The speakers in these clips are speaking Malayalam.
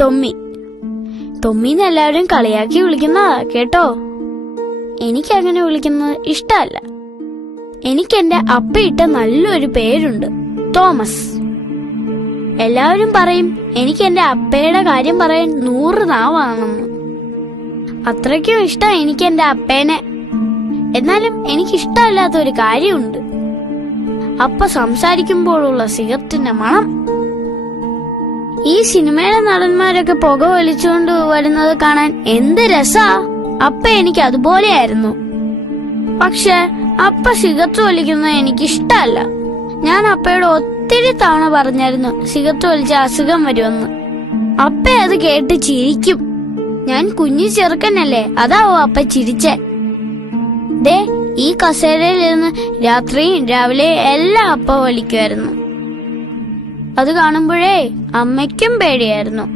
തൊമ്മി. തൊമ്മിന്ന് എല്ലാവരും കളിയാക്കി വിളിക്കുന്നതാ കേട്ടോ. എനിക്കങ്ങനെ വിളിക്കുന്നത് ഇഷ്ടമല്ല. എനിക്കെന്റെ അപ്പയിട്ട നല്ലൊരു പേരുണ്ട്, തോമസ്. എല്ലാവരും പറയും എനിക്ക് എന്റെ അപ്പയുടെ കാര്യം പറയാൻ 100 നാവാണെന്ന്. അത്രയ്ക്കും ഇഷ്ടം എനിക്ക് എന്റെ അപ്പേനെ. എന്നാലും എനിക്കിഷ്ടമല്ലാത്തൊരു കാര്യമുണ്ട്. അപ്പ സംസാരിക്കുമ്പോഴുള്ള സിഗരറ്റിന്റെ മണം. ഈ സിനിമയിലെ നടന്മാരൊക്കെ പുക വലിച്ചുകൊണ്ട് വരുന്നത് കാണാൻ എന്ത് രസാ. അപ്പ എനിക്ക് അതുപോലെയായിരുന്നു. പക്ഷെ അപ്പ സിഗരറ്റ് വലിക്കുന്നത് എനിക്കിഷ്ടമല്ല. ഞാൻ അപ്പയോട് ഒത്തിരി തവണ പറഞ്ഞായിരുന്നു സിഗരറ്റ് വലിച്ച അസുഖം വരുമെന്ന്. അപ്പ അത് കേട്ട് ചിരിക്കും. ഞാൻ കുഞ്ഞു ചെറുക്കനല്ലേ, അതാവോ അപ്പ ചിരിച്ചേ. ദേ ഈ കസേരയിലിരുന്ന് രാത്രിയും രാവിലെ എല്ലാം അപ്പ വലിക്കുമായിരുന്നു. അത് കാണുമ്പോഴേ അമ്മയ്ക്കും പേടിയായിരുന്നു.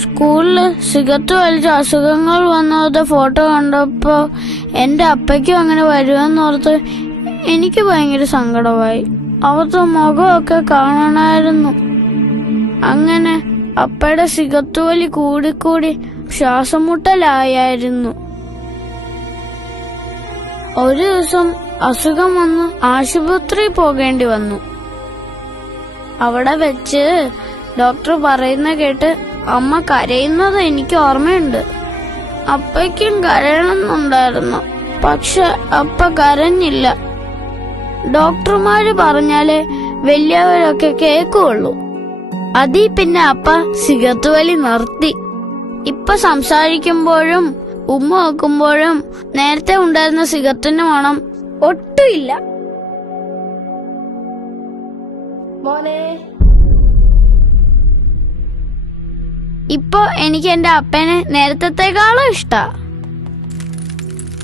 സ്കൂളില് സിഗരറ്റ് വലിച്ച അസുഖങ്ങൾ വന്നത് ഫോട്ടോ കണ്ടപ്പോ എന്റെ അപ്പയ്ക്കും അങ്ങനെ വരുമെന്നോർത്ത് എനിക്ക് ഭയങ്കര സങ്കടമായി. അവരുടെ മുഖമൊക്കെ കാണണമായിരുന്നു. അങ്ങനെ അപ്പയുടെ സിഗരറ്റ് വലി കൂടിക്കൂടി ശ്വാസം മുട്ടലായിരുന്നു. ഒരു ദിവസം അസുഖം വന്ന് ആശുപത്രി പോകേണ്ടി വന്നു. അവിടെ വെച്ച് ഡോക്ടർ പറയുന്ന കേട്ട് അമ്മ കരയുന്നത് എനിക്ക് ഓർമ്മയുണ്ട്. അപ്പയ്ക്കും കരയണമെന്നുണ്ടായിരുന്നു. പക്ഷെ അപ്പ കരഞ്ഞില്ല. ഡോക്ടർമാര് പറഞ്ഞാലേ വലിയവരൊക്കെ കേൾക്കുള്ളൂ. അതീ പിന്നെ അപ്പ സിഗരറ്റ് വലി നിർത്തി. ഇപ്പൊ സംസാരിക്കുമ്പോഴും ഉമ്മ വെക്കുമ്പോഴും നേരത്തെ ഉണ്ടായിരുന്ന സിഗരറ്റിന്റെ മണം ഒട്ടുമില്ല. മോനെ, ഇപ്പൊ എനിക്ക് എന്റെ അപ്പനെ നേരത്തെക്കാളും ഇഷ്ടാ.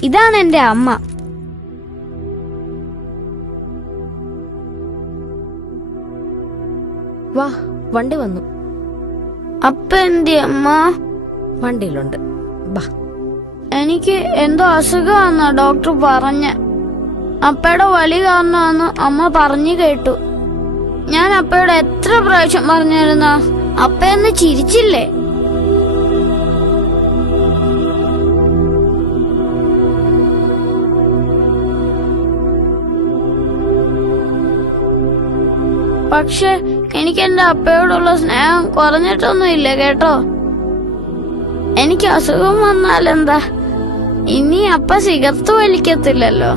ഇതാണ് എന്റെ അമ്മ. വാ, വണ്ടി വന്നു. അപ്പ എന്റെ അമ്മ വണ്ടിയിലുണ്ട്. ബാ. എനിക്ക് എന്തോ അസുഖമാണെന്നാ ഡോക്ടർ പറഞ്ഞ. അപ്പയുടെ വലി കാരണമാണെന്ന് അമ്മ പറഞ്ഞു കേട്ടു. ഞാൻ അപ്പയോട് എത്ര പ്രാവശ്യം പറഞ്ഞിരുന്ന അപ്പയെന്ന് ചിരിച്ചില്ലേ. പക്ഷെ എനിക്ക് എന്റെ അപ്പയോടുള്ള സ്നേഹം കുറഞ്ഞിട്ടൊന്നുമില്ല കേട്ടോ. എനിക്ക് അസുഖം വന്നാലെന്താ, ഇനി അപ്പ സിഗരറ്റ് വലിക്കത്തില്ലല്ലോ.